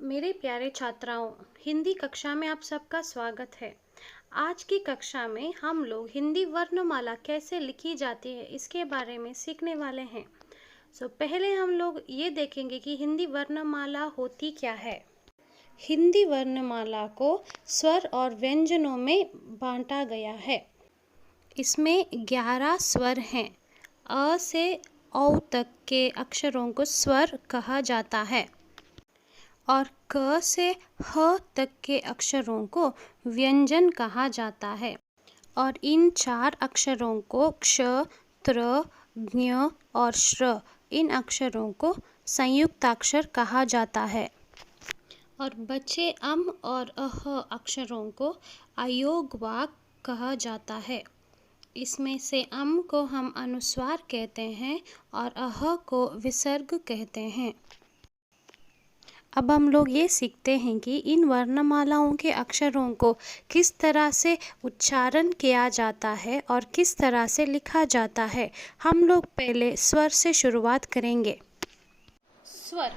मेरे प्यारे छात्राओं, हिंदी कक्षा में आप सबका स्वागत है। आज की कक्षा में हम लोग हिंदी वर्णमाला कैसे लिखी जाती है इसके बारे में सीखने वाले हैं। पहले हम लोग ये देखेंगे कि हिंदी वर्णमाला होती क्या है। हिंदी वर्णमाला को स्वर और व्यंजनों में बांटा गया है। इसमें 11 स्वर हैं। अ से औ तक के अक्षरों को स्वर कहा जाता है और क से ह तक के अक्षरों को व्यंजन कहा जाता है और इन 4 अक्षरों को क्ष, त्र, ज्ञ और श्र इन अक्षरों को संयुक्ताक्षर कहा जाता है और बचे अम और अह अक्षरों को अयोगवाक कहा जाता है। इसमें से अम को हम अनुस्वार कहते हैं और अह को विसर्ग कहते हैं। अब हम लोग ये सीखते हैं कि इन वर्णमालाओं के अक्षरों को किस तरह से उच्चारण किया जाता है और किस तरह से लिखा जाता है। हम लोग पहले स्वर से शुरुआत करेंगे। स्वर।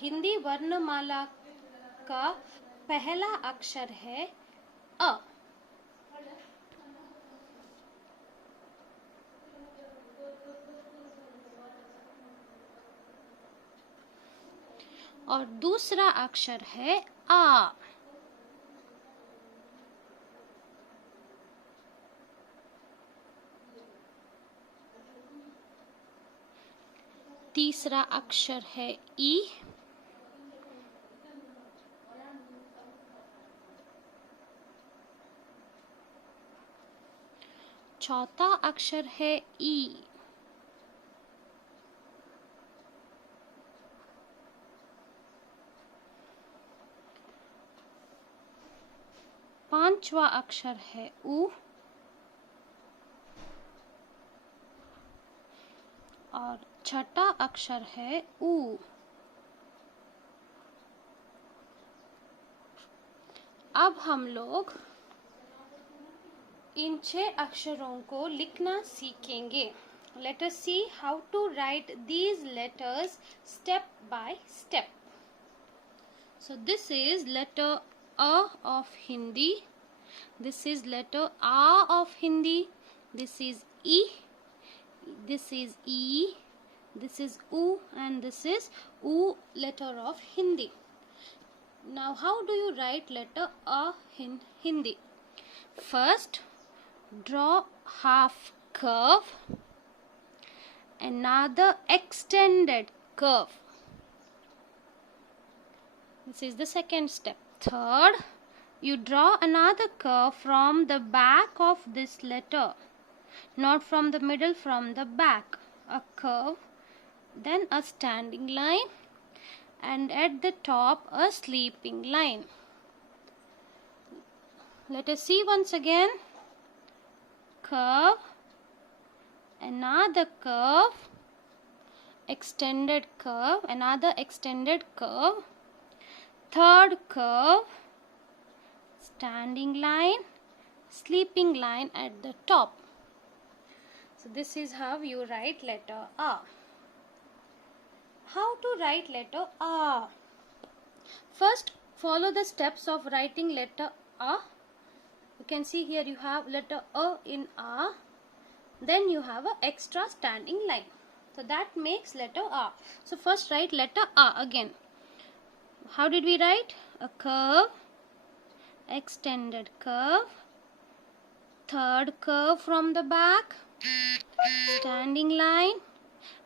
हिंदी वर्णमाला का पहला अक्षर है अ। और दूसरा अक्षर है आ। तीसरा अक्षर है ई। चौथा अक्षर है ई। पांचवा अक्षर है उ। और छठा अक्षर है उ। अब हम लोग इन 6 अक्षरों को लिखना सीखेंगे। Let us see how to write these letters step by step. So this is letter A of Hindi. This is letter A of Hindi. This is E. This is E. This is U and this is U letter of Hindi. Now how do you write letter A in Hindi? First, draw half curve, another extended curve. This is the second step. Third, you draw another curve from the back of this letter, not from the middle, from the back. A curve, then a standing line, and at the top a sleeping line. Let us see once again. Curve, another curve, extended curve, another extended curve, third curve, standing line, sleeping line at the top. So this is how you write letter A. How to write letter A? First, follow the steps of writing letter A. You can see here you have letter A in A. Then you have an extra standing line. So that makes letter A. So first write letter A again. How did we write? A curve, extended curve, third curve from the back, standing line,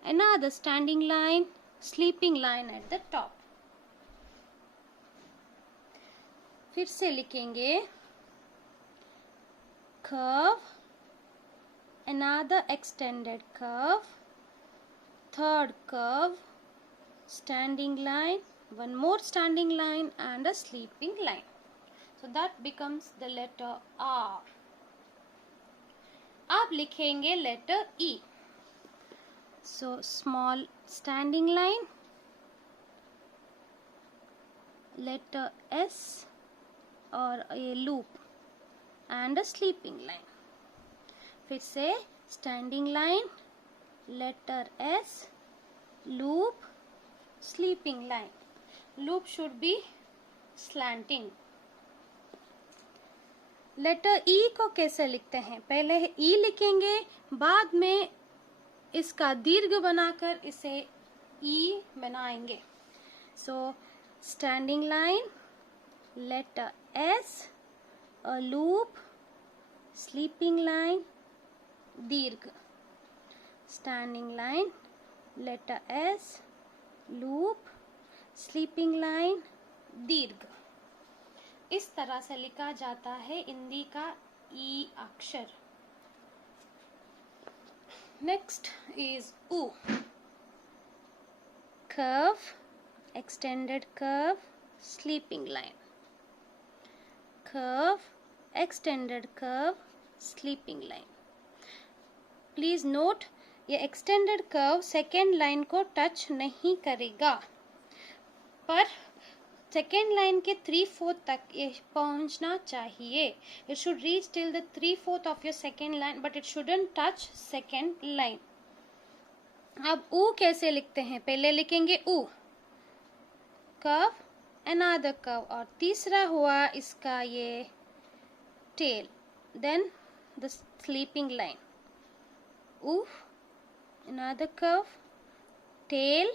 another standing line, sleeping line at the top. फिर से लिखेंगे curve, another extended curve, third curve, standing line, one more standing line and a sleeping line. So that becomes the letter R. अब लिखेंगे letter E. So small standing line, letter S और a loop and a sleeping line. फिर से standing line, letter S, loop, sleeping line. Loop should be slanting. Letter E को कैसे लिखते हैं? पहले ई लिखेंगे, बाद में इसका दीर्घ बनाकर इसे ई बनाएंगे. So standing line, letter S, a loop, sleeping line, दीर्घ. Standing line, letter S, loop, sleeping line, दीर्घ. इस तरह से लिखा जाता है हिंदी का ई अक्षर. नेक्स्ट इज ऊ. Curve, extended curve, sleeping line. Curve, extended curve, sleeping line. Please note, ये extended curve second line को touch नहीं करेगा, पर second line के 3/4 तक ये पहुंचना चाहिए. It should reach till the 3/4 of your second line, but it shouldn't touch second line. अब ऊ कैसे लिखते हैं? पहले लिखेंगे ऊ, कर्व, another curve, और तीसरा हुआ इसका ये tail, then the sleeping line. Oof, another curve, tail,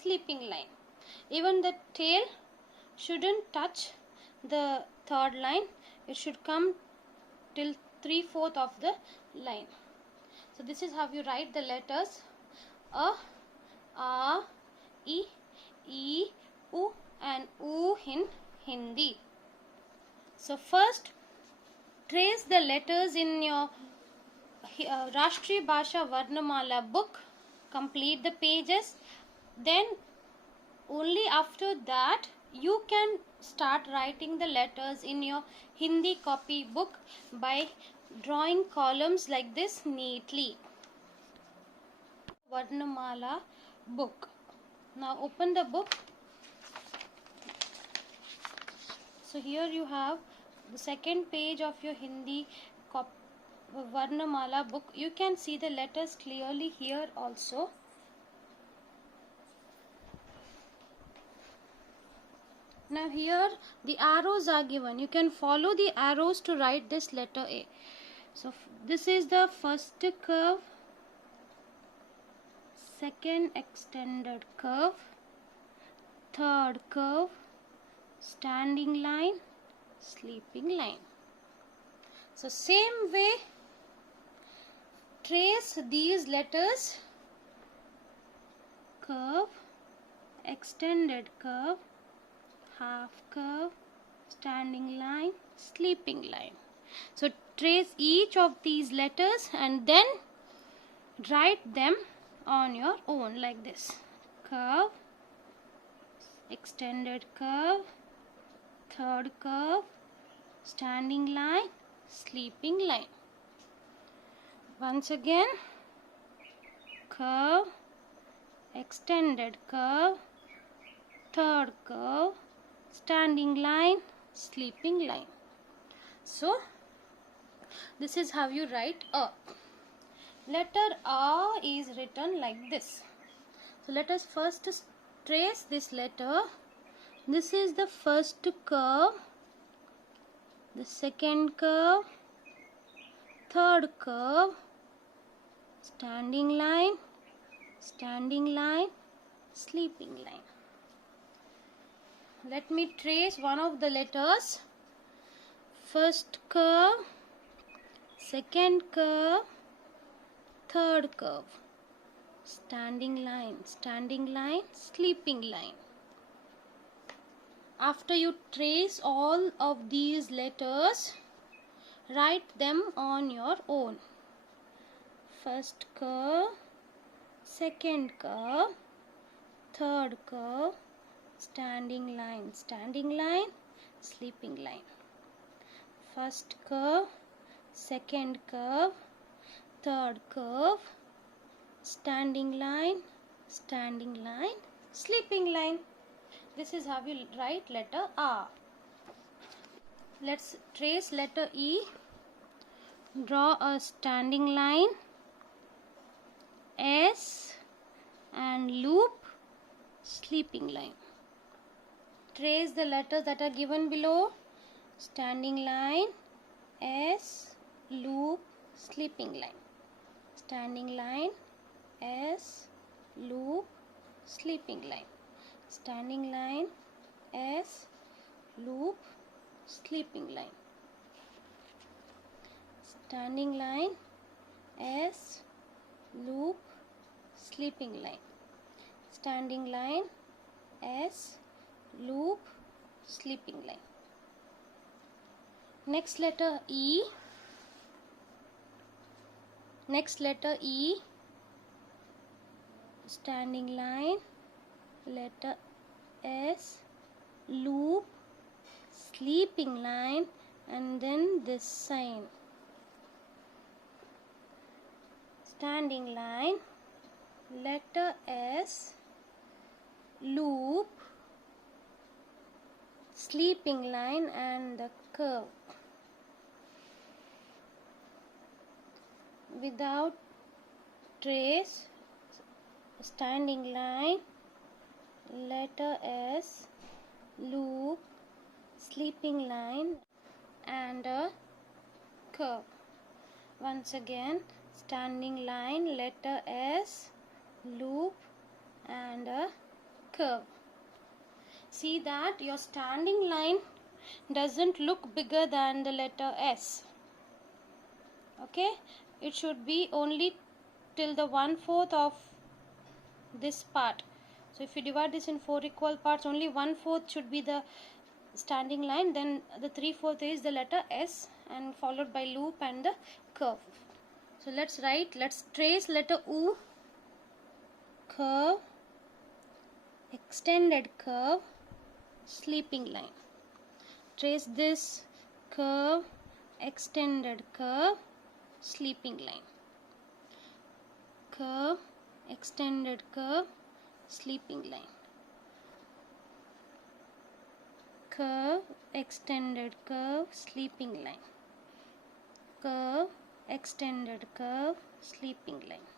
sleeping line. Even the tail shouldn't touch the third line. It should come till 3/4 of the line. So this is how you write the letters a, e, u and oo in Hindi. So first trace the letters in your Rashtriya Bhasha Varnamala book. Complete the pages. Then only after that you can start writing the letters in your Hindi copy book by drawing columns like this neatly. Varnamala book. Now open the book. So here you have the second page of your Hindi Varnamala book. You can see the letters clearly here also. Now here the arrows are given. You can follow the arrows to write this letter A. So this is the first curve, second extended curve, third curve, standing line, sleeping line. So same way trace these letters: curve, extended curve, half curve, standing line, sleeping line. So trace each of these letters and then write them on your own like this: curve, extended curve, third curve, standing line, sleeping line. Once again: curve, extended curve, third curve, standing line, sleeping line. So this is how you write A. Letter A is written like this. So let us first trace this letter. This is the first curve, the second curve, third curve, standing line, sleeping line. Let me trace one of the letters. First curve, second curve, third curve, standing line, sleeping line. After you trace all of these letters, write them on your own. First curve, second curve, third curve, standing line, sleeping line. First curve, second curve, third curve, standing line, sleeping line. This is how you write letter A. Let's trace letter E. Draw a standing line, sleeping line. Trace the letters that are given below. Standing line, S, loop, sleeping line. Standing line, S, loop, sleeping line. Standing line, S, loop, sleeping line. Standing line, S, loop, sleeping line. Standing line, S, loop, sleeping line. Next letter E. Next letter E. Standing line, letter S, loop, sleeping line, and then this sign. Standing line, letter S, loop, sleeping line, and the curve. Without trace, standing line, letter S, loop, sleeping line, and a curve. Once again, standing line, letter S, loop, and a curve. See that your standing line doesn't look bigger than the letter S. Okay, it should be only till the 1/4 of this part. So if you divide this in 4 equal parts, only 1/4 should be the standing line, then the 3/4 is the letter S, and followed by loop and the curve. So let's trace letter U, curve, extended curve, sleeping line. Trace this curve, extended curve, sleeping line. Curve, extended curve, sleeping line. Curve, extended curve, sleeping line. Curve, extended curve, sleeping line.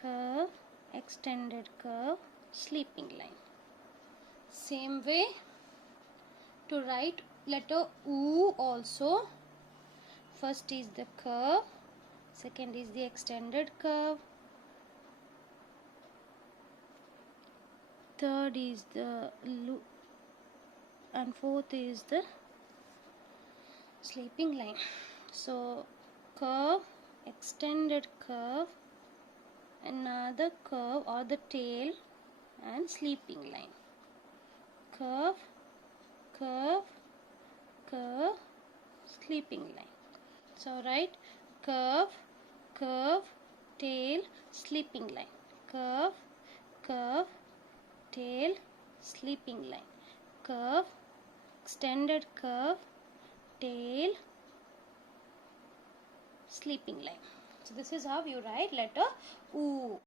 Curve, extended curve, sleeping line. Same way to write letter U also. First is the curve, second is the extended curve, third is the loop, and fourth is the sleeping line. So curve, extended curve, another curve or the tail, and sleeping line. Curve, curve, curve, sleeping line. So write curve, curve, tail, sleeping line. Curve, curve, tail, sleeping line. Curve, extended curve, tail, sleeping line. So this is how you write letter U.